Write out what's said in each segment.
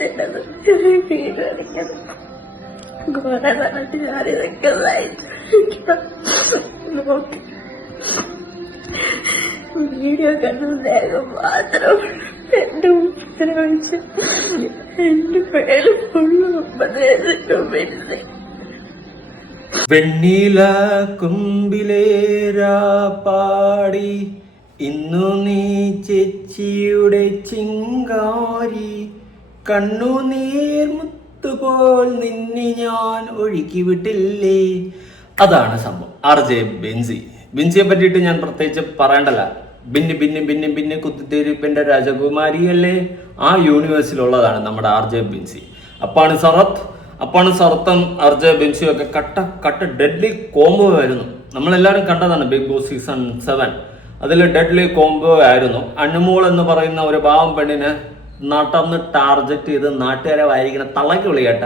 വായിച്ചിട്ടത് വീട് കളിക്കുന്നത് കുറെ പറഞ്ഞിട്ട് ഞാനിതൊക്കെ നോക്കി വീഡിയോ കണ്ടു മാത്രം എന്റെ ഉപദ്രവിച്ച് എന്റെ പേര് ഫുള്ള് ഉപദ്രവിച്ചിട്ടുണ്ട്. വെണ്ണീല കുമ്പിലേരാ പാടി ഇന്നു നീ ചേച്ചിയുടെ ചിങ്കാരി കണ്ണുനീർ മുത്തുപോൽ നിന്നെ ഞാൻ ഒഴുക്കി വിട്ടില്ലേ. അതാണ് സംഭവം. RJ ബിൻസിയെ പറ്റിയിട്ട് ഞാൻ പ്രത്യേകിച്ച് പറയണ്ടല്ല. പിന്നെ കുത്തിത്തിരിപ്പിന്റെ രാജകുമാരിയല്ലേ, ആ യൂണിവേഴ്സിലുള്ളതാണ് നമ്മുടെ RJ ബിൻസി. അപ്പാണ് സറത്തും RJ ബിൻസിയും ഒക്കെ കട്ട ഡെഡ്ലി കോംബോ ആയിരുന്നു. നമ്മളെല്ലാവരും കണ്ടതാണ് ബിഗ് ബോസ് സീസൺ 7. അതിൽ ഡെഡ്ലി കോംബോ ആയിരുന്നു. അനുമോൾ എന്ന് പറയുന്ന ഒരു പാവം പെണ്ണിന് നടന്ന് ടാർഗറ്റ് ചെയ്ത് നാട്ടുകാരെ വായിരിക്കുന്ന തള്ളക്ക് വിളികേട്ട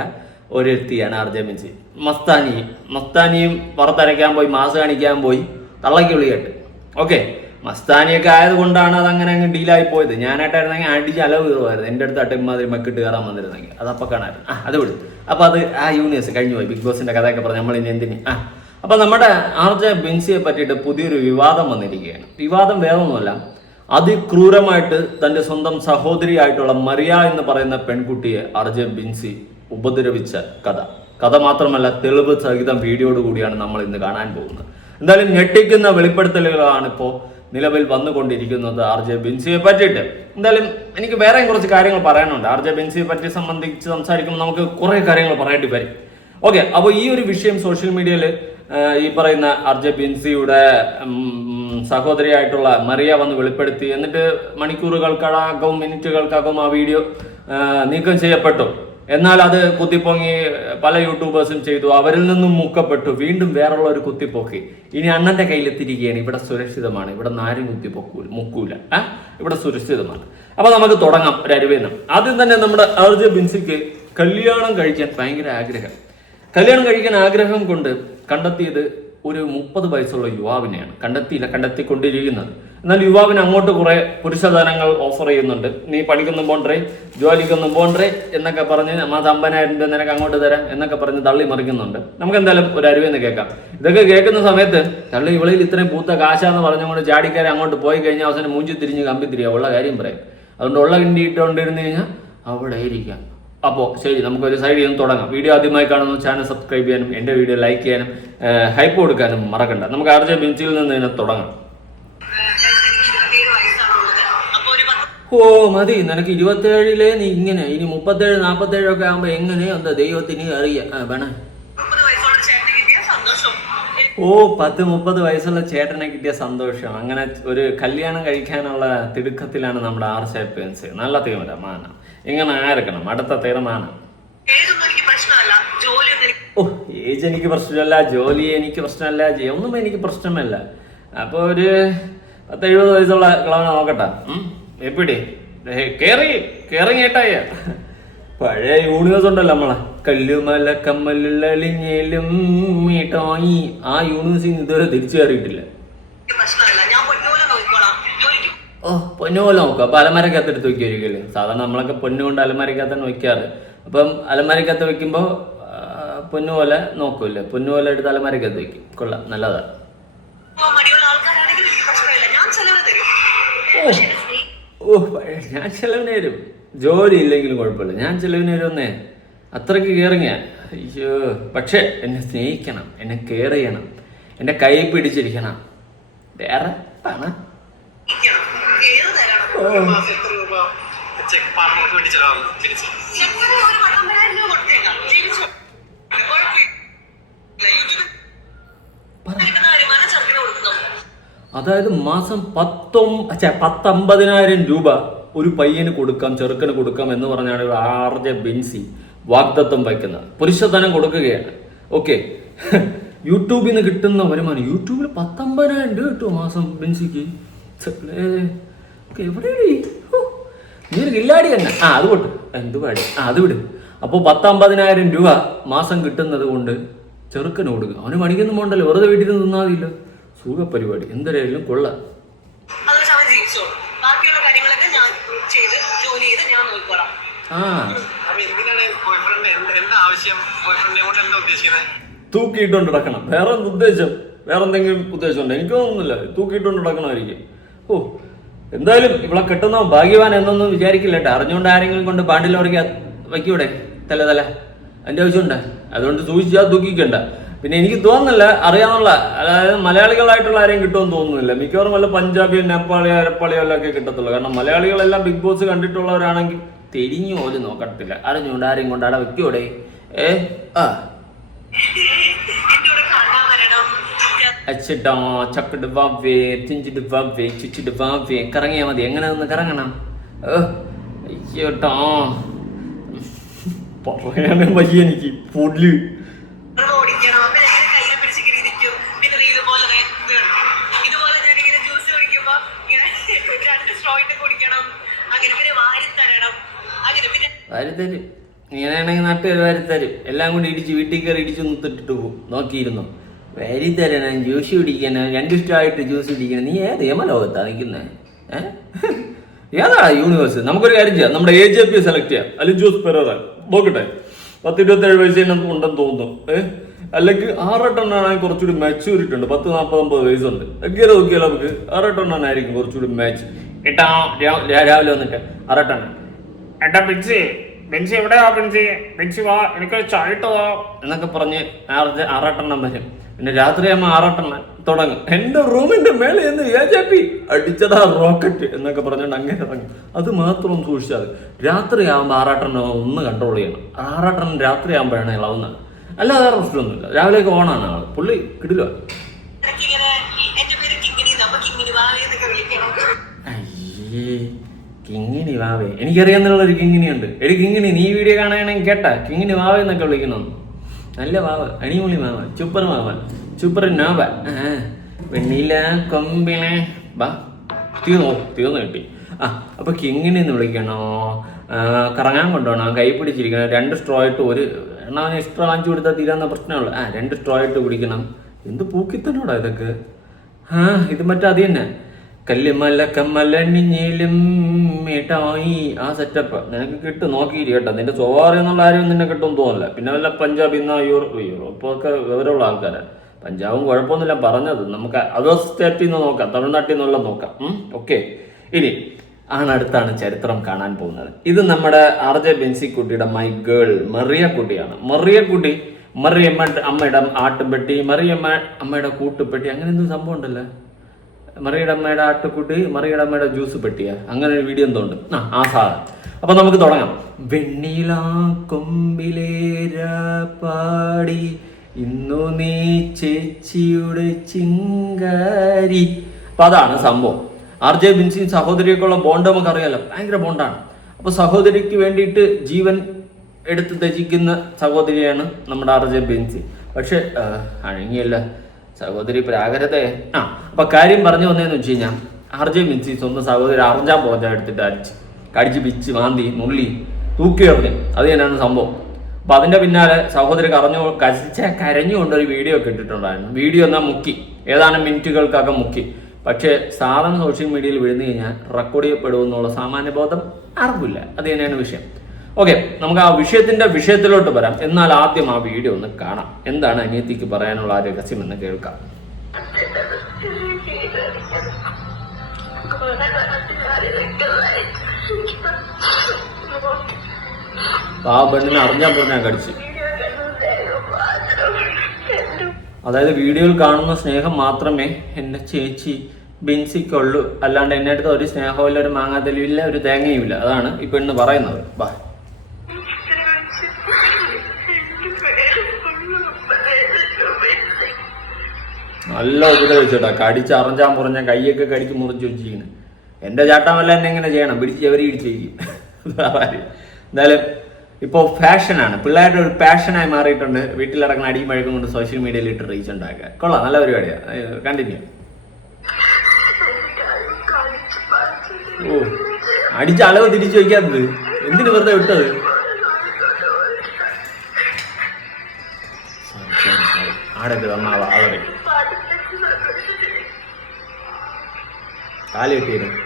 ഒരു വ്യക്തിയാണ് RJ ബിൻസി. മസ്താനിയും പുറത്തരയ്ക്കാൻ പോയി, മാസ് കാണിക്കാൻ പോയി, തള്ളക്ക് വിളികേട്ട്. ഓക്കെ, മസ്താനിയൊക്കെ ആയതുകൊണ്ടാണ് അതങ്ങനെ അങ്ങ് ഡീലായി പോയത്. ഞാനായിട്ടായിരുന്നെങ്കിൽ അടിച്ച് അലവ് കയറുമായിരുന്നു. എൻ്റെ അടുത്ത് അട്ടമാതിരി മക്കിട്ട് കയറാൻ വന്നിരുന്നെങ്കിൽ അതപ്പോൾ കാണാമായിരുന്നു. അത് വിടും. അപ്പോൾ അത് ആ യൂണിവേഴ്സ് കഴിഞ്ഞു പോയി. ബിഗ് ബോസിന്റെ കഥയൊക്കെ പറഞ്ഞ് നമ്മളിനി എന്തിന്. അപ്പം നമ്മുടെ RJ ബിൻസിയെ പറ്റിയിട്ട് പുതിയൊരു വിവാദം വന്നിരിക്കുകയാണ്. വിവാദം വേറൊന്നുമല്ല, അതിക്രൂരമായിട്ട് തൻ്റെ സ്വന്തം സഹോദരിയായിട്ടുള്ള മറിയ എന്ന് പറയുന്ന പെൺകുട്ടിയെ RJ ബിൻസി ഉപദ്രവിച്ച കഥ മാത്രമല്ല, തെളിവ് സഹിതം വീഡിയോയോട് കൂടിയാണ് നമ്മൾ ഇന്ന് കാണാൻ പോകുന്നത്. എന്തായാലും ഞെട്ടിക്കുന്ന വെളിപ്പെടുത്തലുകളാണ് ഇപ്പോൾ നിലവിൽ വന്നുകൊണ്ടിരിക്കുന്നത് RJ ബിൻസിയെ പറ്റിയിട്ട്. എന്തായാലും എനിക്ക് വേറെയും കുറച്ച് കാര്യങ്ങൾ പറയാനുണ്ട്. RJ ബിൻസിയെ പറ്റി സംബന്ധിച്ച് സംസാരിക്കുമ്പോൾ നമുക്ക് കുറേ കാര്യങ്ങൾ പറയേണ്ടി വരും. ഓക്കെ, അപ്പോൾ ഈ ഒരു വിഷയം സോഷ്യൽ മീഡിയയിൽ ഈ പറയുന്ന RJ ബിൻസിയുടെ സഹോദരിയായിട്ടുള്ള മറിയ വന്ന് വെളിപ്പെടുത്തി. എന്നിട്ട് മണിക്കൂറുകൾക്കകം മിനിറ്റുകൾക്കകം ആ വീഡിയോ നീക്കം ചെയ്യപ്പെട്ടു. എന്നാൽ അത് കുത്തിപ്പൊങ്ങി പല യൂട്യൂബേഴ്സും ചെയ്തു. അവരിൽ നിന്നും മുക്കപ്പെട്ടു. വീണ്ടും വേറുള്ള ഒരു കുത്തിപ്പൊക്കി. ഇനി അണ്ണന്റെ കയ്യിലെത്തിരിക്കുകയാണ്. ഇവിടെ സുരക്ഷിതമാണ്, ഇവിടെ നാരും മുക്കൂല, ഇവിടെ സുരക്ഷിതമാണ്. അപ്പൊ നമുക്ക് തുടങ്ങാം ഒരു അരുവേനം. ആദ്യം തന്നെ നമ്മുടെ RJ ബിൻസിക്ക് കല്യാണം കഴിക്കാൻ ഭയങ്കര ആഗ്രഹം. കല്യാണം കഴിക്കാൻ ആഗ്രഹം കൊണ്ട് കണ്ടെത്തിയത് ഒരു 30 വയസ്സുള്ള യുവാവിനെയാണ്. കണ്ടെത്തിക്കൊണ്ടിരിക്കുന്നത്. എന്നാൽ യുവാവിന് അങ്ങോട്ട് കുറെ പുരുഷധനങ്ങൾ ഓഫർ ചെയ്യുന്നുണ്ട്. നീ പണിക്കൊന്നും പോണ്ടേ, ജോലിക്കൊന്നും പോണ്ടേ എന്നൊക്കെ പറഞ്ഞ് 50,000 രൂപ നിനക്ക് അങ്ങോട്ട് തരാം എന്നൊക്കെ പറഞ്ഞ് തള്ളി മറിക്കുന്നുണ്ട്. നമുക്ക് എന്തായാലും ഒരു അരുവെന്ന് കേൾക്കാം. ഇതൊക്കെ കേൾക്കുന്ന സമയത്ത് തള്ളി ഇവളിൽ ഇത്രയും പൂത്ത കാശാന്ന് പറഞ്ഞുകൊണ്ട് ചാടിക്കാരെ അങ്ങോട്ട് പോയി കഴിഞ്ഞാൽ അവസാനം മൂഞ്ചി തിരിഞ്ഞ് കമ്പി തിരിയുക, ഉള്ള കാര്യം പറയും. അതുകൊണ്ട് ഉള്ള കിണ്ടിയിട്ടുകൊണ്ടിരുന്ന് കഴിഞ്ഞാൽ അവിടെ ഇരിക്കാം. അപ്പോൾ ശരി, നമുക്കൊരു സൈഡിൽ നിന്ന് തുടങ്ങാം. വീഡിയോ ആദ്യമായി കാണുന്ന ചാനൽ സബ്സ്ക്രൈബ് ചെയ്യാനും എൻ്റെ വീഡിയോ ലൈക്ക് ചെയ്യാനും ഹൈപ്പ് കൊടുക്കാനും മറക്കണ്ട. നമുക്ക് RJ ബിൻസിയിൽ നിന്ന് തന്നെ തുടങ്ങാം. ഓ മതി, നിനക്ക് 27 നീ ഇങ്ങനെ, ഇനി 37 47 ഒക്കെ ആകുമ്പോ എങ്ങനെ എന്താ ദൈവത്തിന് അറിയാം. വേണേ ഓ 10-30 വയസ്സുള്ള ചേട്ടനെ കിട്ടിയ സന്തോഷം. അങ്ങനെ ഒരു കല്യാണം കഴിക്കാനുള്ള തിടുക്കത്തിലാണ് നമ്മുടെ RJ ബിൻസി. നല്ല തീരുമാന ഇങ്ങനെ ആയിരിക്കണം അടുത്ത തീരുമാനം. ഓ ഏജ് എനിക്ക് പ്രശ്നമല്ല, ജോലി എനിക്ക് പ്രശ്നമല്ല, ഒന്നും എനിക്ക് പ്രശ്നമല്ല. അപ്പൊ ഒരു 10-70 വയസ്സുള്ള കിളവനെ നോക്കട്ടെ. എപ്പിടി കേറി കേട്ടായ പഴയ യൂണിവേഴ്സ് ഉണ്ടല്ലോ നമ്മളെ കല്ലുമല കമ്മലിഞ്ഞേലും മീട്ടായി, ആ യൂണിവേഴ്സിൽ ഇതുവരെ തിരിച്ചു കയറിയിട്ടില്ല. ഓ പൊന്നുപോലെ നോക്കുക. അപ്പൊ അലമാരക്കകത്ത് വെക്കുമായിരിക്കുമല്ലേ. സാധാരണ നമ്മളൊക്കെ പൊന്നുകൊണ്ട് അലമാരക്കകത്താണ് വെക്കാറ്. അപ്പം അലമാരക്കകത്ത് വെക്കുമ്പോ പൊന്നുപോലെ നോക്കൂല്ലേ, പൊന്നുപോലെ എടുത്ത് അലമാരക്കകത്ത് വെക്കും. കൊള്ളാം, നല്ലതാ. ഓ ഞാൻ ചെലവിന് തരും, ജോലി ഇല്ലെങ്കിലും കുഴപ്പമില്ല, ഞാൻ ചെലവിന് തരുമെന്നേ. അത്രയ്ക്ക് കയറിങ്ങ. അയ്യോ, പക്ഷെ എന്നെ സ്നേഹിക്കണം, എന്നെ കെയർ ചെയ്യണം, എന്റെ കൈ പിടിച്ചിരിക്കണം. വേറെ പണം അതായത് മാസം 19,000 രൂപ ഒരു പയ്യന് കൊടുക്കാം, ചെറുക്കന് കൊടുക്കാം എന്ന് പറഞ്ഞാണ് RJ ബിൻസി വാഗ്ദത്വം വയ്ക്കുന്നത്. പുരുഷധനം കൊടുക്കുകയാണ്. ഓക്കെ, യൂട്യൂബിൽ നിന്ന് കിട്ടുന്ന വരുമാനം, യൂട്യൂബിൽ 19,000 രൂപ കിട്ടുമോ മാസം ബിൻസിക്ക്? എവിടെയാണ് നീ ഒരു കില്ലാടി തന്നെ. അത് പോട്ട്, എന്ത് പാടി, അത് വിടും. അപ്പോൾ 19,000 രൂപ മാസം കിട്ടുന്നത് കൊണ്ട് ചെറുക്കന് കൊടുക്കുക. അവന് പണിക്കൊന്നും പോകണ്ടല്ലോ, വെറുതെ വീട്ടിൽ നിന്ന് നിന്നാതില്ല. സുഖ പരിപാടി, എന്തായാലും കൊള്ളാം. തൂക്കിയിട്ടുണ്ട് നടക്കണം. വേറെ ഉദ്ദേശം, വേറെ എന്തെങ്കിലും ഉദ്ദേശമുണ്ട്? എനിക്ക് തോന്നുന്നില്ല. തൂക്കിയിട്ടുണ്ട് നടക്കണമായിരിക്കും. ഓ, എന്തായാലും ഇവിടെ കെട്ടുന്ന ഭാഗ്യവാൻ എന്നൊന്നും വിചാരിക്കില്ല കേട്ടോ. അറിഞ്ഞുകൊണ്ട് ആരെങ്കിലും കൊണ്ട് പാണ്ടിലോറിക്ക് വയ്ക്കൂടെ തല അതിന്റെ ആവശ്യമുണ്ട്. അതുകൊണ്ട് സൂക്ഷിച്ചാൽ തൂക്കിക്കണ്ട. പിന്നെ എനിക്ക് തോന്നുന്നില്ല അറിയാന്നുള്ള, അതായത് മലയാളികളായിട്ടുള്ള ആരെയും കിട്ടുമെന്ന് തോന്നുന്നില്ല. മിക്കവാറും വല്ല പഞ്ചാബിയോ നേപ്പാളിയോ അരപ്പാളിയോ ഒക്കെ കിട്ടത്തുള്ളൂ. കാരണം മലയാളികളെല്ലാം ബിഗ് ബോസ് കണ്ടിട്ടുള്ളവരാണെങ്കിൽ തിരിഞ്ഞു പോലും നോക്കത്തില്ല. അറിഞ്ഞുകൊണ്ട് ആരെയും കൊണ്ട് അവിടെ വെക്കൂടെ? അച്ഛട്ടാ ചക്കട് വാവേ ചിഞ്ചിട് വാവേ ചുച്ചിട് വാവേ കറങ്ങിയാ മതി. എങ്ങനെ ഒന്ന് കറങ്ങണം? അയ്യോട്ടാ പറയാനും വയ്യ എനിക്ക്. പൊല്ല് വാരിത്തരും. ഇങ്ങനെയാണെങ്കിൽ നാട്ടുകാർ വാരിത്തരും. എല്ലാം കൂടി ഇടിച്ച് വീട്ടിൽ കയറി ഇടിച്ച് നിത്തിട്ടിട്ട് പോകും. നോക്കിയിരുന്നു വാരിത്തരണം. ജ്യൂസ് കുടിക്കണം, രണ്ടിഷ്ടമായിട്ട് ജ്യൂസ് കുടിക്കണം. നീ ഏത് യമലോകത്താ നിൽക്കുന്നത്? ഏതാ യൂണിവേഴ്സ്? നമുക്കൊരു കാര്യം ചെയ്യാം, നമ്മുടെ AJP സെലക്ട് ചെയ്യാം. അല്ലെങ്കിൽ ജോസ് പെരേറ നോക്കട്ടെ. 10-27 വയസ്സ് ഉണ്ടെന്ന് തോന്നുന്നു. അല്ലെങ്കിൽ 6-8 എണ്ണാണെങ്കിൽ കുറച്ചുകൂടി മെച്ചൂരിറ്റി ഉണ്ട്. 40-40-50 വയസ്സുണ്ട്. എങ്ങനെ നോക്കിയാൽ നമുക്ക് 6-8 എണ്ണാനായിരിക്കും കുറച്ചുകൂടി മാച്ച്. ഏട്ടാ രാവിലെ വന്നിട്ട് 6-8 എണ്ണം. ഏട്ടാ ബെൻസി എവിടെയാ? ബെൻസി വാ, എനിക്കൊരു ചായട്ട് വാ എന്നൊക്കെ പറഞ്ഞ് 6-8 എണ്ണം വരും. പിന്നെ രാത്രിയാകുമ്പോൾ 6-8 എണ്ണം തുടങ്ങും. എന്റെ റൂമിന്റെ മേലെ എന്ന് AJP അടിച്ചതാ റോക്കറ്റ് എന്നൊക്കെ പറഞ്ഞുകൊണ്ട് അങ്ങനെ ഇറങ്ങും. അത് മാത്രം സൂക്ഷിച്ചാൽ രാത്രിയാകുമ്പോൾ 6-8 എണ്ണം ഒന്ന് കൺട്രോൾ ചെയ്യണം. 6-8 എണ്ണം രാത്രിയാകുമ്പോഴാണ് ഇളവുന്നത്. അല്ലാതെ പ്രശ്നമൊന്നുമില്ല. രാവിലെയൊക്കെ ഓണാണ് ആള്. പുള്ളി കിടിലോ. അയ്യേ കിങ്ങിണി വാവേ, എനിക്കറിയാന്നുള്ളൊരു കിങ്ങിണിയുണ്ട്. എടി കിങ്ങിണി, നീ വീഡിയോ കാണാണെങ്കിൽ കേട്ടാ കിങ്ങിണി വാവ എന്നൊക്കെ വിളിക്കണം. നല്ല വാവ, അണിമൊളി മാവ, സൂപ്പർ മാവ, സൂപ്പർ നോവ. വെണ്ണില കൊമ്പിനെ ബാ. തീർന്നു കിട്ടി. അപ്പൊ കിങ്ങിണി എന്ന് വിളിക്കണോ? കറങ്ങാൻ കൊണ്ടുപോകണം, കൈ പിടിച്ചിരിക്കണം. 2 സ്ട്രോ ആയിട്ട് ഒരു എണ്ണവന് എക്സ്ട്രാ വാങ്ങിച്ചു കൊടുത്താൽ തീരാന്ന പ്രശ്നമുള്ളൂ. 2 സ്ട്രോ ആയിട്ട് കുടിക്കണം. എന്ത് പൂക്കിത്തന്നോടാ ഇതൊക്കെ? ഇത് മറ്റേ അത് തന്നെ, കല്ലുമല കമ്മലണിഞ്ഞേലും മേട്ടായി. ആ സെറ്റപ്പ് നിനക്ക് കിട്ടും. നോക്കിയിരി കേട്ടോ. നിന്റെ സ്വഭാവം എന്നുള്ള ആരും നിന്നെ കിട്ടുമെന്ന് തോന്നില്ല. പിന്നെ വല്ല പഞ്ചാബ് ഇന്ന് യൂറോപ്പൊക്കെ വിവരമുള്ള ആൾക്കാരാണ്. പഞ്ചാബും കുഴപ്പമൊന്നുമില്ല പറഞ്ഞത്. നമുക്ക് അതർ സ്റ്റേറ്റിൽ നിന്ന് നോക്കാം, തമിഴ്നാട്ടിൽ നിന്നുള്ള നോക്കാം. ഓക്കെ, ഇനി അടുത്താണ് ചരിത്രം കാണാൻ പോകുന്നത്. ഇത് നമ്മുടെ RJ ബെൻസിക്കുട്ടിയുടെ മൈ ഗേൾ മറിയക്കുട്ടിയാണ്. മറിയമ്മ അമ്മയുടെ ആട്ടുപെട്ടി, മറിയമ്മ അമ്മയുടെ കൂട്ടുപെട്ടി, അങ്ങനെ എന്തൊരു സംഭവം ഉണ്ടല്ലോ. മറിയുടെ അമ്മയുടെ ആട്ടുകുട്ടി, മറിയുടെ അമ്മയുടെ ജ്യൂസ് പെട്ടിയ, അങ്ങനെ ഒരു വീഡിയോ എന്തോ ഉണ്ട്. ആ സാധനം. അപ്പൊ നമുക്ക് തുടങ്ങാം. വെണ്ണില കൊമ്പിലേര പാടി ഇന്നു നീ ചേച്ചിയുടെ ചിങ്കാരി. അപ്പൊ അതാണ് സംഭവം. RJ ബെൻസിയും സഹോദരിയൊക്കെയുള്ള ബോണ്ട് നമുക്ക് അറിയാലോ, ഭയങ്കര ബോണ്ടാണ്. അപ്പൊ സഹോദരിക്ക് വേണ്ടിയിട്ട് ജീവൻ എടുത്ത് ത്യജിക്കുന്ന സഹോദരിയാണ് നമ്മുടെ RJ ബെൻസി. പക്ഷെ അഴങ്ങിയല്ല സഹോദരി പ്രാകരതയെ. അപ്പൊ കാര്യം പറഞ്ഞു വന്നതെന്ന് വെച്ച് കഴിഞ്ഞാൽ RJ ബെൻസി സ്വന്തം സഹോദരി അർജാൻ പോച്ച എടുത്തിട്ട് കടിച്ച് പിച്ച് മാന്തി നുള്ളി തൂക്കി എറിഞ്ഞു. അത് തന്നെയാണ് സംഭവം. അപ്പൊ അതിന്റെ പിന്നാലെ സഹോദരി കരഞ്ഞുകൊണ്ടൊരു വീഡിയോ ഒക്കെ ഇട്ടിട്ടുണ്ടായിരുന്നു. വീഡിയോ എന്നാൽ മുക്കി, ഏതാനും മിനിറ്റുകൾക്കൊക്കെ മുക്കി. പക്ഷേ സാധാരണ സോഷ്യൽ മീഡിയയിൽ വീഴുന്നു കഴിഞ്ഞാൽ റെക്കോർഡ് ചെയ്യപ്പെടുമെന്നുള്ള സാമാന്യ ബോധം ആർക്കില്ല. അത് തന്നെയാണ് വിഷയം. ഓക്കെ, നമുക്ക് ആ വിഷയത്തിലോട്ട് വരാം. എന്നാൽ ആദ്യം ആ വീഡിയോ ഒന്ന് കാണാം. എന്താണ് അനിയത്തിക്ക് പറയാനുള്ള ആ രഹസ്യം എന്ന് കേൾക്കാം. ആ പെണ്ണിനെ അറിഞ്ഞാൽ പറഞ്ഞാൽ കടിച്ചു. അതായത് വീഡിയോയിൽ കാണുന്ന സ്നേഹം മാത്രമേ എൻ്റെ ചേച്ചി ബെൻസിക്കുള്ളൂ, അല്ലാണ്ട് എൻ്റെ അടുത്ത് ഒരു സ്നേഹമില്ല, ഒരു മാങ്ങാത്തലില്ല, ഒരു തേങ്ങയുമില്ല. അതാണ് ഈ പെണ്ണ് പറയുന്നത്. ബാ, നല്ല ഉപദ്രവിച്ചോട്ടാ. കടിച്ച് അറഞ്ചാൻ പുറഞ്ഞ കൈയൊക്കെ കടിച്ച് മുറിച്ച് വെച്ചിരിക്കുന്നു. എൻ്റെ ചാട്ടമല്ല എന്നെ എങ്ങനെ ചെയ്യണം, പിടിച്ച് ചെവരി ഇടിച്ചിരിക്കും. എന്തായാലും ഇപ്പോൾ ഫാഷനാണ്, പിള്ളേരുടെ ഒരു പാഷനായി മാറിയിട്ടുണ്ട്. വീട്ടിലിറങ്ങുന്ന അടിയും മഴക്കും കൊണ്ട് സോഷ്യൽ മീഡിയയിൽ ഇട്ട് റീച്ച് ഉണ്ടാക്കുക. കൊള്ളാം, നല്ല പരിപാടിയാണ്. കണ്ടിന്യൂ. ഓ, അടിച്ച അളവ് തിരിച്ചു വയ്ക്കാത്തത് എന്തിനു വെറുതെ വിട്ടത്? ആടൊക്കെ തന്നാളാ ആളെ കാല് കെട്ടിയിരുന്നു.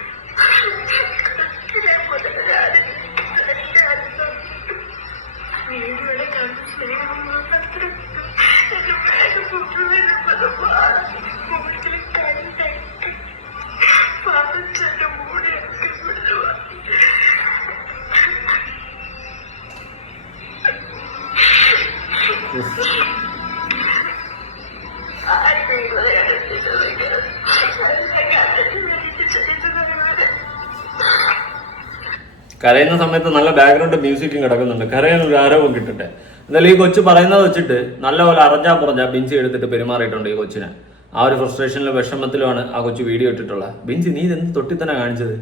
കരയുന്ന സമയത്ത് നല്ല ബാക്ക്ഗ്രൗണ്ട് മ്യൂസിക്കും കിടക്കുന്നുണ്ട്. കരയാനൊരു ആരവം കിട്ടട്ടെ. എന്തായാലും ഈ കൊച്ചു പറയുന്നത് വെച്ചിട്ട് നല്ലപോലെ അറിഞ്ഞാ പറഞ്ഞാ ബിൻസി എടുത്തിട്ട് പെരുമാറിയിട്ടുണ്ട് ഈ കൊച്ചിനെ. ആ ഒരു ഫ്രസ്ട്രേഷനിലും വിഷമത്തിലുമാണ് ആ കൊച്ചു വീഡിയോ ഇട്ടിട്ടുള്ളത്. ബിൻസി നീ ഇതെന്ത് തൊട്ടിത്തന്നെ കാണിച്ചത്?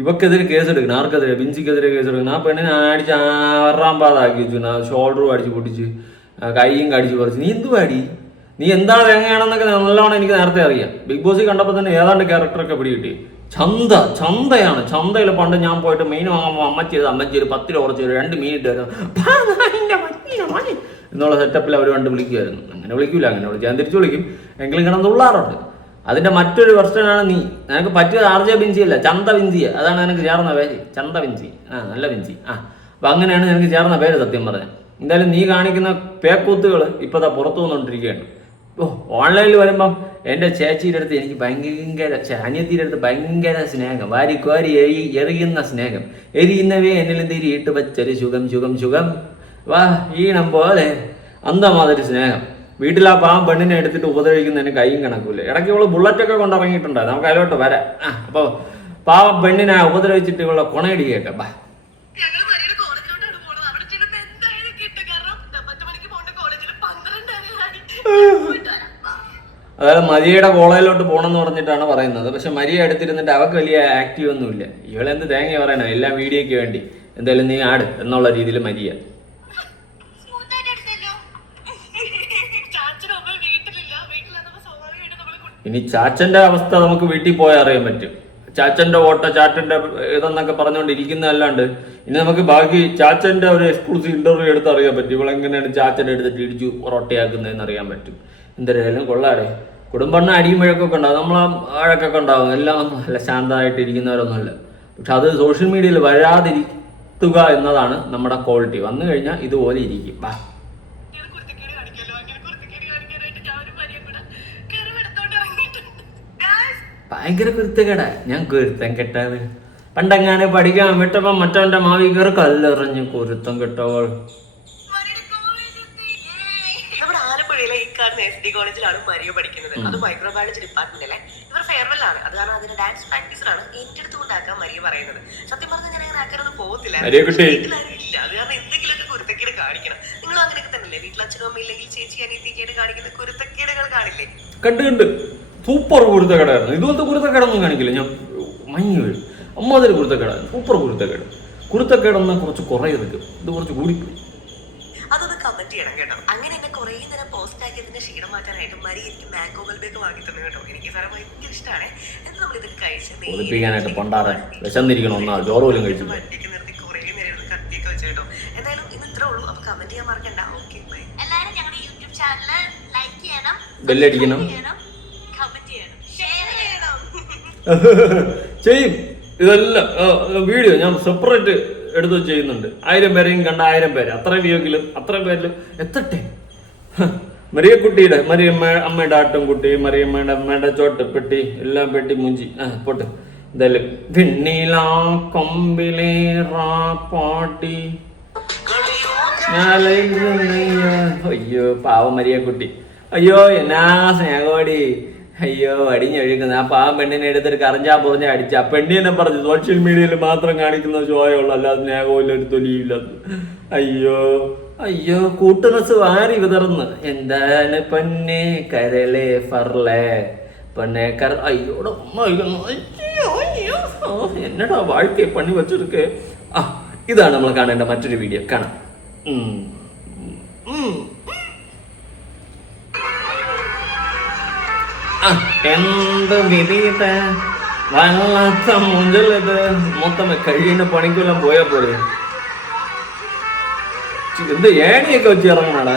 ഇവക്കെതിരെ കേസ് എടുക്കണം. ആർക്കെതിരെ? ബിൻസിക്കെതിരെ കേസ് എടുക്കണം. ആ പെണ്ണിനെ അടിച്ച് ആറാമ്പാതാക്കി വെച്ചു, ഷോൾഡറും അടിച്ച് പൊട്ടിച്ച്, കൈയും കടിച്ച് പറിച്ച്. നീ എന്തുവാടി? നീ എന്താണ് തേങ്ങയാണെന്നൊക്കെ നല്ലോണം എനിക്ക് നേരത്തെ അറിയാം. ബിഗ് ബോസിൽ കണ്ടപ്പോൾ തന്നെ ഏതാണ്ട് ക്യാരക്ടറൊക്കെ പിടികിട്ടി. ചന്തയാണ്. ചന്തയിൽ പണ്ട് ഞാൻ പോയിട്ട് മീൻ വാങ്ങുമ്പോൾ അമ്മച്ചി 10 രൂപ കുറച്ച് 2 മീൻ ഇട്ട് എന്നുള്ള സെറ്റപ്പിൽ അവർ കണ്ട് വിളിക്കുമായിരുന്നു. അങ്ങനെ വിളിക്കൂല, അങ്ങനെ വിളിക്കാൻ തിരിച്ചു വിളിക്കും, എങ്കിലും കിടന്ന് ഉള്ളാറുണ്ട്. അതിന്റെ മറ്റൊരു വെർഷനാണ് നീ. നിനക്ക് പറ്റിയത് ആർജെ ബിൻസി അല്ല, ചന്ത ബിൻസി. അതാണ് നിനക്ക് ചേർന്ന പേര്, ചന്ത ബിൻസി. നല്ല ബിൻസി. അപ്പൊ അങ്ങനെയാണ് നിനക്ക് ചേർന്ന പേര്, സത്യം പറഞ്ഞത്. എന്തായാലും നീ കാണിക്കുന്ന പേക്കൂത്തുകൾ ഇപ്പൊ പുറത്തു വന്നുകൊണ്ടിരിക്കുകയാണ്. ഓൺലൈനിൽ വരുമ്പം എൻ്റെ ചേച്ചിയുടെ അടുത്ത് എനിക്ക് ഭയങ്കര, അനിയത്തിയുടെ അടുത്ത് ഭയങ്കര സ്നേഹം, വാരിക്കോരി എറിയുന്ന സ്നേഹം, എരിയുന്നവേ എന്നിൽ തിരിയിട്ട് വച്ചൊരു സുഖം വാ ഈണം പോലെ അന്തമാതിരി സ്നേഹം. വീട്ടിൽ ആ പാവം പെണ്ണിനെ എടുത്തിട്ട് ഉപദ്രവിക്കുന്നതിന് കൈയും കണക്കൂല. ഇടയ്ക്ക് ഇവള് ബുള്ളറ്റൊക്കെ കൊണ്ടിറങ്ങിയിട്ടുണ്ട്, നമുക്ക് അതിലോട്ട് വരാം. അപ്പോൾ പാവം പെണ്ണിനെ ഉപദ്രവിച്ചിട്ട് ഇവളെ കൊണയടി കേൾക്കാം. ബാ. അതായത് മരിയയുടെ കോളേജിലോട്ട് പോകണമെന്ന് പറഞ്ഞിട്ടാണ് പറയുന്നത്. പക്ഷെ മരിയ എടുത്തിരുന്നിട്ട് അവർക്ക് വലിയ ആക്റ്റീവ് ഒന്നുമില്ല. ഇവളെന്ത് തേങ്ങ പറയണോ, എല്ലാം വീഡിയോയ്ക്ക് വേണ്ടി. എന്തായാലും നീ ആട് എന്നുള്ള രീതിയിൽ മരിയ. ഇനി ചാച്ചന്റെ അവസ്ഥ നമുക്ക് വീട്ടിൽ പോയാൽ അറിയാൻ പറ്റും. ചാച്ചന്റെ ഓട്ട, ചാച്ചന്റെ ഇതെന്നൊക്കെ പറഞ്ഞുകൊണ്ടിരിക്കുന്നതല്ലാണ്ട് ഇനി നമുക്ക് ബാക്കി ചാച്ചന്റെ ഒരു എക്സ്ക്ലൂസീവ് ഇന്റർവ്യൂ എടുത്ത് അറിയാൻ പറ്റും. ഇവളെങ്ങനെയാണ് ചാച്ചന്റെ എടുത്തിട്ട് ഇടിച്ചു റൊട്ടയാക്കുന്നതെന്ന് അറിയാൻ പറ്റും. എന്തായാലും കൊള്ളാടെ. കുടുംബണ്ണ അടിയും വഴക്കൊക്കെ ഉണ്ടാവും, നമ്മളെ വഴക്കൊക്കെ ഉണ്ടാവും, എല്ലാം നല്ല ശാന്തമായിട്ട് ഇരിക്കുന്നവരൊന്നുമല്ല. പക്ഷെ അത് സോഷ്യൽ മീഡിയയിൽ വരാതിരിക്കുക എന്നതാണ് നമ്മുടെ ക്വാളിറ്റി. വന്നു കഴിഞ്ഞാൽ ഇതുപോലെ ഇരിക്കും. ഭയങ്കര കുരുത്തക്കേടാ. ഞാൻ കുരുത്തം കെട്ടാത് പണ്ടെങ്ങാനെ പഠിക്കാൻ വിട്ടപ്പോ മറ്റവന്റെ മാവി കയറി കല്ലെറിഞ്ഞു കുരുത്തം കെട്ടവൾ. കോളേജിലാണ് മരിയ പഠിക്കുന്നത്. അത് മൈക്രോബയോളജി ഡിപ്പാർട്ട്മെന്റിലെ ഇവർ ഫെയർവെൽ ആണ്. അത് കാരണം അതിന്റെ ഡാൻസ് പ്രാക്ടീസിലാണ് ഏറ്റെടുത്തുകൊണ്ടാക്കാൻ മരിയ പറയുന്നത്. സത്യം പറഞ്ഞാൽ ഞാൻ അങ്ങനെ ആക്കാനൊന്നും പോകത്തില്ല. അത് കാരണം എന്തെങ്കിലുമൊക്കെ കുരുത്തക്കേട് കാണിക്കണം. നിങ്ങൾ അങ്ങനെയൊക്കെ തന്നെയല്ലേ? വീട്ടിൽ അച്ഛനും അമ്മ ഇല്ലെങ്കിൽ ചേച്ചി അനിയത്തിക്കായിട്ട് കാണിക്കുന്ന കുരുത്തക്കേടുകൾ കാണില്ലേ? കണ്ട് സൂപ്പർ കുരുത്തക്കേടായിരുന്നു. ഇതുപോലത്തെ കുരുത്തക്കേടൊന്നും കാണിക്കില്ല ഞാൻ. മഞ്ഞ് വീഴും അമ്മാതിരി കുരുത്തക്കേടായിരുന്നു. സൂപ്പർ കുരുത്തക്കേടൊന്നും കുറച്ച് കുറേതൊക്കെ ഇത് കുറച്ച് കൂടിപ്പോയി. അതൊന്ന് കമന്റ് ചെയ്യണം കേട്ടോ. അങ്ങനെ എന്നെ കുറേ നേരം പോസ്റ്റ് ആക്കിയതിന്റെ ക്ഷീണം മാറ്റാനായിട്ട് മരി എനിക്ക് മാംഗോ മൽബേക്ക് വാങ്ങി തന്നു കേട്ടോ. എനിക്ക് സാറെ ഭയങ്കര ഇഷ്ടമാണ്. എന്നിട്ട് നമ്മൾ ഇത് കഴിച്ചാനായിട്ട് പൊണ്ടാറെ വിശന്നിരിക്കണം. ചോറ് പോലും കഴിച്ചു വണ്ടിക്ക് നിർത്തി കുറേ നേരം കത്തിയൊക്കെ വെച്ചു കേട്ടോ. എന്തായാലും ഇന്ന് ഇത്രേ ഉള്ളൂ. അപ്പൊ കമന്റ് ചെയ്യാൻ മറക്കണ്ട. Okay bye. എല്ലാവരും ഞങ്ങളുടെ യൂട്യൂബ് ചാനൽ ലൈക്ക് ചെയ്യണം, ബെല്ലടിക്കണം, കമന്റ് ചെയ്യണം, ഷെയർ ചെയ്യണം. ചെയ്യും. ഇതെല്ലാം വീഡിയോ ഞാൻ സെപ്പറേറ്റ് എടുത്ത് ചെയ്യുന്നുണ്ട്. 1000 പേരെയും കണ്ട 1000 പേര്, അത്രയും വ്യൂക്കിലും അത്രയും പേരിലും എത്തട്ടെ. മരിയക്കുട്ടിയുടെ അമ്മയുടെ ആട്ടുംകുട്ടി, മരിയമ്മയുടെ അമ്മയുടെ ചോട്ടപ്പെട്ടി, എല്ലാം പെട്ടി മുഞ്ചി പോട്ട്. എന്തായാലും പിന്നീലാ കൊമ്പിലേ പാട്ടി. അയ്യോ പാവം മരിയക്കുട്ടി. അയ്യോ എന്നാ സ്നേഹോടി. അയ്യോ അടിഞ്ഞൊഴുക്കുന്നത് ആ പാവം പെണ്ണിനെ എടുത്തിട്ട് കറഞ്ചാ പൊറിഞ്ഞ അടിച്ച ആ പെണ്ണിനെ പറഞ്ഞു സോഷ്യൽ മീഡിയയിൽ മാത്രം കാണിക്കുന്ന ഷോയുള്ളൂ, അല്ലാതെ സ്നേഹമില്ല, ഒരു തൊലിയില്ല. അയ്യോ കൂട്ടുനസ് വാരി വിതർന്ന്. എന്താണ് പൊന്നെ കരളെ ഫർലേ പൊന്നെ കര. അയ്യോടെ എന്നടാ വാഴ്ക്കേ പണി വെച്ചെടുക്കേ. ഇതാണ് നമ്മൾ കാണേണ്ട മറ്റൊരു വീഡിയോ. കാണാം. എന്ത് വിധിയത്, വല്ലാത്ത മുഞ്ചലിത്. മൊത്തം കഴിയുന്ന പണിക്കെല്ലാം പോയാ പോലെ. എന്ത് ഏണിയൊക്കെ വെച്ച് ഇറങ്ങണടാ.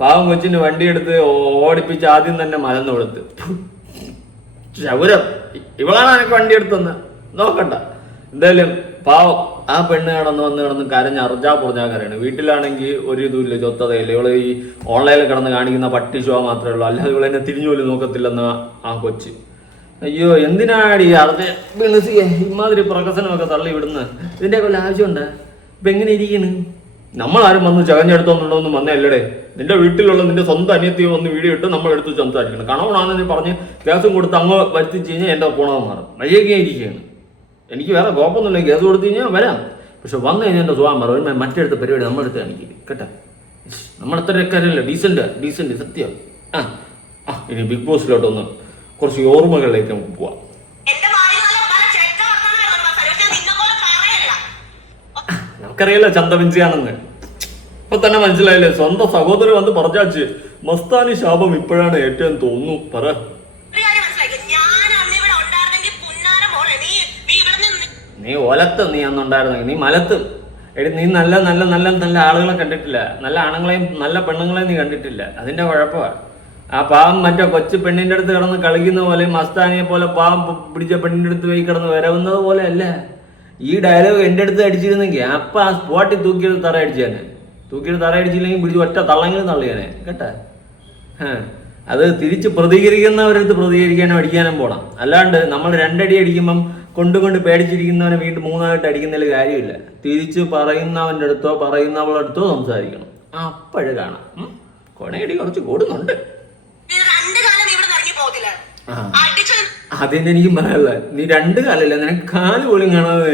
പാവം കൊച്ചിന് വണ്ടിയെടുത്ത് ഓടിപ്പിച്ച് ആദ്യം തന്നെ മലന്ന് കൊടുത്ത്. ശൗരം ഇവളാണ് എനിക്ക് വണ്ടി എടുത്തെന്ന് നോക്കണ്ട. എന്തായാലും പാവം ആ പെണ്ണ് വന്ന് കരഞ്ഞ് അറിഞ്ഞാ പൊറിഞ്ഞാ കരയാണ്. വീട്ടിലാണെങ്കിൽ ഒരു ഇതുമില്ല, ചൊത്തതയില്ല. ഇവള് ഈ ഓൺലൈനിൽ കിടന്ന് കാണിക്കുന്ന പട്ടി ഷോ മാത്രമേ ഉള്ളൂ, അല്ലാതെ ഇവളെന്നെ തിരിഞ്ഞു പോലും നോക്കത്തില്ലെന്ന് ആ കൊച്ച്. അയ്യോ എന്തിനാടി അറിഞ്ഞ ഇമാതിരി പ്രകസനമൊക്കെ തള്ളി വിടുന്നത്? ഇതിന്റെ വല്ല ആവശ്യമുണ്ട്? ഇപ്പൊ എങ്ങനെ ഇരിക്കണ്? നമ്മളാരും വന്ന് ചകഞ്ഞെടുത്തോന്നുണ്ടോന്നും വന്നല്ലേ. നിന്റെ വീട്ടിലുള്ള നിന്റെ സ്വന്തം അനിയത്തിയോ വന്ന് വീഡിയോ ഇട്ട് നമ്മളെടുത്ത് സംസാരിക്കണം. കണവണാണെന്ന് പറഞ്ഞ് കേസും കൊടുത്ത് അങ്ങ് വരുത്തിച്ച് കഴിഞ്ഞാൽ എൻ്റെ പോണമെന്ന് മാറും. മഴയൊക്കെ ഇരിക്കുകയാണ്. എനിക്ക് വേറെ കുഴപ്പമൊന്നുമില്ല. കേസ് കൊടുത്തു കഴിഞ്ഞാൽ വരാം. പക്ഷെ വന്നു കഴിഞ്ഞാൽ എൻ്റെ സുഖം മാറും. മറ്റെടുത്ത പരിപാടി നമ്മളെടുത്ത് കാണിക്കില്ല കേട്ടോ. നമ്മളെത്രയൊക്കെ അറിയില്ല. ഡീസൻറ്റ് സത്യം. ഇനി ബിഗ് ബോസിലോട്ടൊന്ന് കുറച്ച് ഓർമ്മകളിലേക്ക് നമുക്ക് പോവാം. നമുക്കറിയാലോ ചന്ത ബിൻസിയാണെന്ന്. ഇപ്പൊ തന്നെ മനസ്സിലായില്ലേ? സ്വന്തം സഹോദരൻ വന്ന് പറഞ്ഞാച്ച് മസ്താനി ശാപം ഇപ്പോഴാണ് ഏറ്റവും തോന്നുന്നു. പറ. നീ ഒലത്ത് നീ അന്നുണ്ടായിരുന്നെങ്കിൽ നീ മലത്ത്. എടി നീ നല്ല നല്ല നല്ല നല്ല ആളുകളെ കണ്ടിട്ടില്ല. നല്ല ആണുങ്ങളെയും നല്ല പെണ്ണുങ്ങളെയും നീ കണ്ടിട്ടില്ല. അതിന്റെ കുഴപ്പമാണ്. ആ പാവം മറ്റേ കൊച്ചു പെണ്ണിന്റെ അടുത്ത് കിടന്ന് കളിക്കുന്ന പോലെ മസ്താനിയെ പോലെ പാവം പിടിച്ച പെണ്ണിന്റെ അടുത്ത് പോയി കിടന്ന് വരവുന്നത് പോലെ അല്ല. ഈ ഡയലോഗ് എൻ്റെ അടുത്ത് അടിച്ചിരുന്നെങ്കിൽ അപ്പൊ ആ സ്പോട്ടിൽ തൂക്കിയെടുത്ത് തറ അടിച്ചാനെ. തൂക്കിയെടുത്ത് തറ അടിച്ചില്ലെങ്കിൽ പിടിച്ച് ഒറ്റ തള്ളെങ്കിലും തള്ളിയാനെ കേട്ടാ. അത് തിരിച്ച് പ്രതികരിക്കുന്നവരടുത്ത് പ്രതികരിക്കാനും അടിക്കാനും പോണം. അല്ലാണ്ട് നമ്മൾ രണ്ടടി അടിക്കുമ്പം കൊണ്ടുകൊണ്ട് പേടിച്ചിരിക്കുന്നവനെ വീണ്ടും മൂന്നായിട്ട് അടിക്കുന്നതിൽ കാര്യമില്ല. തിരിച്ച് പറയുന്നവൻ്റെ അടുത്തോ പറയുന്നവളുടെ അടുത്തോ സംസാരിക്കണം. അപ്പോഴേ കാണാം കൊണയടി കുറച്ച് കൂടുന്നുണ്ട്. അതിന്റെ എനിക്കും പറയാനുള്ള നീ രണ്ട് കാലല്ല, നിനക്ക് കാല് പോലും കാണാതെ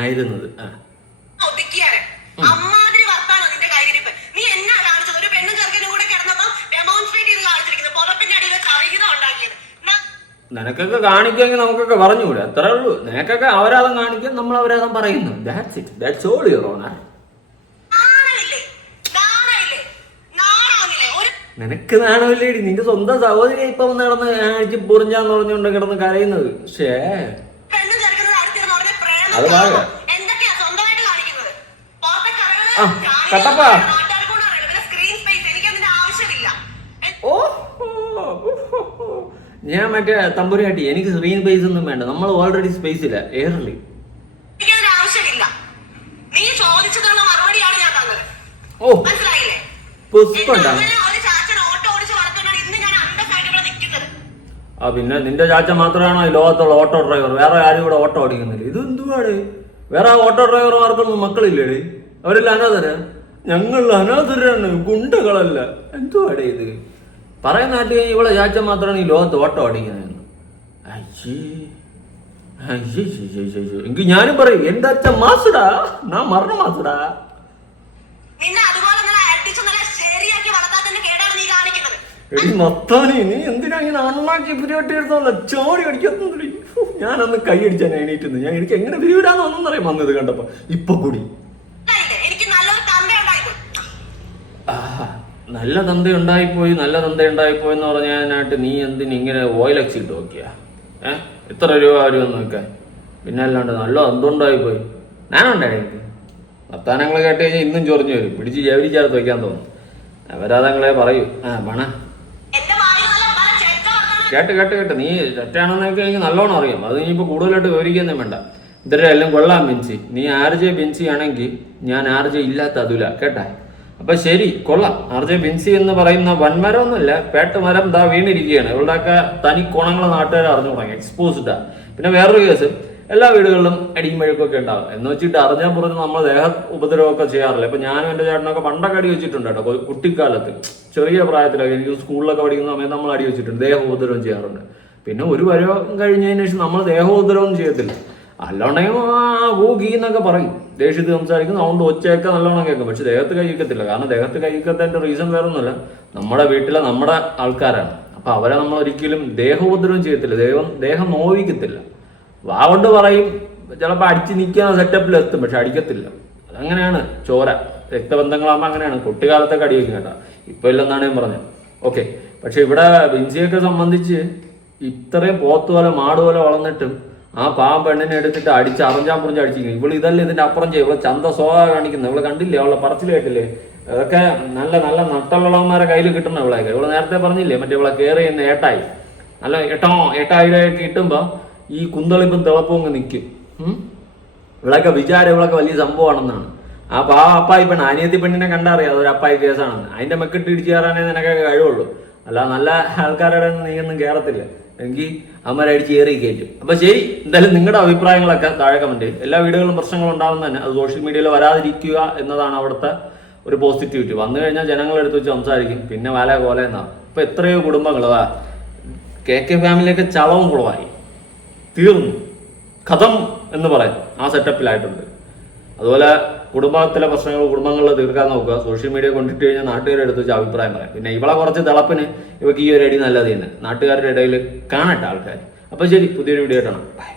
ആയിരുന്നത്. നിനക്കൊക്കെ കാണിക്കുമെങ്കിൽ നമുക്കൊക്കെ പറഞ്ഞുകൂടെ? അത്രേ ഉള്ളൂ. നിനക്കൊക്കെ അവരാധം കാണിക്കാൻ നമ്മൾ അവരാധം പറയുന്നു. That's all your honor. നിനക്ക് നാണമില്ലേടി? നിന്റെ സ്വന്തം സഹോദരി ഇപ്പൊ വന്ന് കിടന്ന് അടിച്ച് പൊറിഞ്ഞാന്ന് പറഞ്ഞുകൊണ്ട് കിടന്ന് കരയുന്നത്. ഷേ അത് ഭാഗ കട്ടപ്പാ. ഓ ഞാൻ മറ്റേ തമ്പുരാട്ടി എനിക്ക് സ്ക്രീൻ സ്പേസ് ഒന്നും വേണ്ട. നമ്മൾ ഓൾറെഡി സ്പേസില്ല എയറില്. ഓ പുഷ്പുണ്ടാവും. പിന്നെ നിന്റെ ചാച്ച മാത്രമാണോ ഈ ലോകത്തുള്ള ഓട്ടോ ഡ്രൈവർ? വേറെ ആരും ഇവിടെ ഓട്ടോ ഓടിക്കുന്നില്ല. ഇത് എന്തുവാടേ? വേറെ ഓട്ടോ ഡ്രൈവർമാർക്കൊന്നും മക്കളില്ലേടേ? അവരെല്ലാം അനാഥരാ. ഞങ്ങൾ അനാഥരാണ്, ഗുണ്ടകളല്ല. എന്തുവാടേ ഇത് പറയുന്ന നാട്ടിൽ? ഇവിടെ ചാച്ച മാത്രമാണ് ഈ ലോകത്ത് ഓട്ടോ ഓടിക്കുന്നതെന്ന്. എങ്കിൽ ഞാനും പറയും എന്റെ അച്ഛൻ മാസടാ, ഞാൻ മരണ മാസടാ. എടി മത്താനി, നീ എന്തിനാ ഇങ്ങനെ അണ്ണാക്കി പിരിവട്ടി എടുത്തോളൂ? ചോടി അടിക്കാത്ത ഞാനന്ന് കൈ അടിച്ചാൻ എണീറ്റുന്നു. ഞാൻ എനിക്ക് എങ്ങനെ പിരിവിടാന്നൊന്നും അറിയാം വന്നത് കണ്ടപ്പോ. ഇപ്പൊ കൂടി നല്ല തന്ത ഉണ്ടായിപ്പോയി എന്ന് പറഞ്ഞാനായിട്ട് നീ എന്തിന് ഇങ്ങനെ ഓയിലക്സ് ഇട്ട് നോക്കിയാ? എത്ര രൂപ വരുമെന്ന് വെക്കാൻ? പിന്നെ അല്ലാണ്ട് നല്ല എന്തുണ്ടായിപ്പോയി. ഞാനുണ്ടായി വർത്താനങ്ങൾ കേട്ട് കഴിഞ്ഞാൽ ഇന്നും ചൊറിഞ്ഞു വരും. പിടിച്ച് ജവരിച്ചാർത്ത് വയ്ക്കാൻ തോന്നും. അവരാതങ്ങളെ പറയൂ. പണ കേട്ട് നീ തെറ്റാണെന്നൊക്കെ എനിക്ക് നല്ലോണം അറിയാം. അത് ഇനിയിപ്പോൾ കൂടുതലായിട്ട് വിവരിക്കൊന്നും വേണ്ട. ഇതരെ എല്ലാം കൊള്ളാം ബിൻസി. നീ RJ ബിൻസി ആണെങ്കിൽ ഞാൻ RJ ഇല്ലാത്ത അതുല കേട്ടാ. അപ്പൊ ശരി, കൊള്ളാം. RJ ബിൻസി എന്ന് പറയുന്ന വൻമരമൊന്നുമില്ല, പേട്ടുമരം ദാ വീണിരിക്കുകയാണ്. ഇവളുടെയൊക്കെ തനി കുണങ്ങൾ നാട്ടുകാർ അറിഞ്ഞു തുടങ്ങി. എക്സ്പോസ്ഡാ. പിന്നെ വേറൊരു കേസ്, എല്ലാ വീടുകളിലും അടിയും മെഴുക്കൊക്കെ ഉണ്ടാവും എന്ന് വെച്ചിട്ട് അറിഞ്ഞാൽ പുറത്ത് നമ്മൾ ദേഹ ഉപദ്രവമൊക്കെ ചെയ്യാറില്ല. ഇപ്പൊ ഞാനും എൻ്റെ ചേട്ടനൊക്കെ പണ്ടൊക്കെ അടി വെച്ചിട്ടുണ്ട് കേട്ടോ. കുട്ടിക്കാലത്ത് ചെറിയ പ്രായത്തിലൊക്കെ എനിക്ക് സ്കൂളിലൊക്കെ പഠിക്കുന്ന സമയത്ത് നമ്മൾ അടി വെച്ചിട്ടുണ്ട്, ദേഹ ഉപദ്രവം ചെയ്യാറുണ്ട്. പിന്നെ ഒരു പരുവം കഴിഞ്ഞതിന് ശേഷം നമ്മൾ ദേഹ ഉപദ്രവം ചെയ്യത്തില്ല. അല്ലോണ്ടെങ്കിൽ ഗീ എന്നൊക്കെ പറയും, ദേഷ്യത്തിൽ സംസാരിക്കും, അതുകൊണ്ട് ഒച്ചയൊക്കെ നല്ലോണം കേൾക്കും. പക്ഷെ ദേഹത്ത് കഴിക്കത്തില്ല. കാരണം ദേഹത്ത് കഴിക്കാത്തതിന്റെ റീസൺ വേറെ ഒന്നുമില്ല, നമ്മുടെ വീട്ടിലെ നമ്മുടെ ആൾക്കാരാണ്. അപ്പൊ അവരെ നമ്മൾ ഒരിക്കലും ദേഹോപദ്രവം ചെയ്യത്തില്ല, ദേഹം നോവിക്കത്തില്ല. വാവുകൊണ്ട് പറയും, ചിലപ്പോൾ അടിച്ച് നിൽക്കുന്ന സെറ്റപ്പിൽ എത്തും, പക്ഷെ അടിക്കത്തില്ല. അതങ്ങനെയാണ് ചോര, രക്തബന്ധങ്ങളാകുമ്പോൾ അങ്ങനെയാണ്. കുട്ടിക്കാലത്തൊക്കെ അടി വയ്ക്കും കേട്ടോ, ഇപ്പൊ ഇല്ലെന്നാണ് ഞാൻ പറഞ്ഞത്. ഓക്കെ. പക്ഷെ ഇവിടെ ബിൻസിയൊക്കെ സംബന്ധിച്ച് ഇത്രയും പോത്ത് പോലെ മാട് പോലെ വളർന്നിട്ടും ആ പാവം പെണ്ണിനെ എടുത്തിട്ട് അടിച്ച് അറിഞ്ഞാൻ പുറിഞ്ഞ് അടിച്ചിരിക്കുന്നു. ഇവള് ഇതല്ലേ ഇതിന്റെ അപ്പുറം ചെയ്യും. ഇവളെ ചന്ത സ്വഭാവ കാണിക്കുന്നത്. ഇവളെ കണ്ടില്ലേ, അവളെ പറച്ചിൽ കേട്ടില്ലേ? അതൊക്കെ നല്ല നല്ല നട്ടുള്ളവന്മാരെ കയ്യിൽ കിട്ടുന്ന ഇവളെയൊക്കെ. ഇവള് നേരത്തെ പറഞ്ഞില്ലേ മറ്റേ ഇവളെ കയറി ചെയ്യുന്ന ഏട്ടായി, നല്ല ഏട്ടായിരൊക്കെ കിട്ടുമ്പോ ഈ കുന്തളിപ്പും തിളപ്പും അങ്ങ് നിൽക്കും. ഇവളൊക്കെ വിചാരം ഇവളൊക്കെ വലിയ സംഭവമാണെന്നാണ്. ആ അപ്പായി പെണ്ണ്, അനിയത്തി പെണ്ണിനെ കണ്ടറിയാം അതൊരു അപ്പായി കേസാണെന്ന്. അതിന്റെ മെക്കിട്ട് ഇടിച്ചു കയറാനേ നിനക്കൊക്കെ കഴിവുള്ളൂ. അല്ല നല്ല ആൾക്കാരുടെ നീയൊന്നും കയറത്തില്ല. എങ്കിൽ അമ്മരടിച്ച് ഏറി കയറ്റും. അപ്പൊ ശരി, എന്തായാലും നിങ്ങളുടെ അഭിപ്രായങ്ങളൊക്കെ താഴെ കമന്റ് ചെയ്യും. എല്ലാ വീടുകളിലും പ്രശ്നങ്ങൾ ഉണ്ടാവുന്ന തന്നെ അത് സോഷ്യൽ മീഡിയയിൽ വരാതിരിക്കുക എന്നതാണ് അവിടുത്തെ ഒരു പോസിറ്റിവിറ്റി. വന്നു കഴിഞ്ഞാൽ ജനങ്ങളെടുത്ത് വെച്ച് സംസാരിക്കും, പിന്നെ വല കോല എന്നാണ്. ഇപ്പൊ എത്രയോ കുടുംബങ്ങൾ KK ഫാമിലിയൊക്കെ ചളവും കുളമായി തീർന്നു, കഥം എന്ന് പറയും, ആ സെറ്റപ്പിലായിട്ടുണ്ട്. അതുപോലെ കുടുംബത്തിലെ പ്രശ്നങ്ങൾ കുടുംബങ്ങളിൽ തീർക്കാൻ നോക്കുക. സോഷ്യൽ മീഡിയ കൊണ്ടിട്ട് കഴിഞ്ഞാൽ നാട്ടുകാരുടെ അടുത്ത് വെച്ച് അഭിപ്രായം പറയാം. പിന്നെ ഇവളെ കുറച്ച് തിളപ്പിന് ഇവക്ക് ഈ ഒരു അടി നല്ലത് തന്നെ നാട്ടുകാരുടെ ഇടയിൽ കാണട്ടെ ആൾക്കാർ. അപ്പൊ ശരി, പുതിയൊരു വീഡിയോ കാണാം. ബൈ.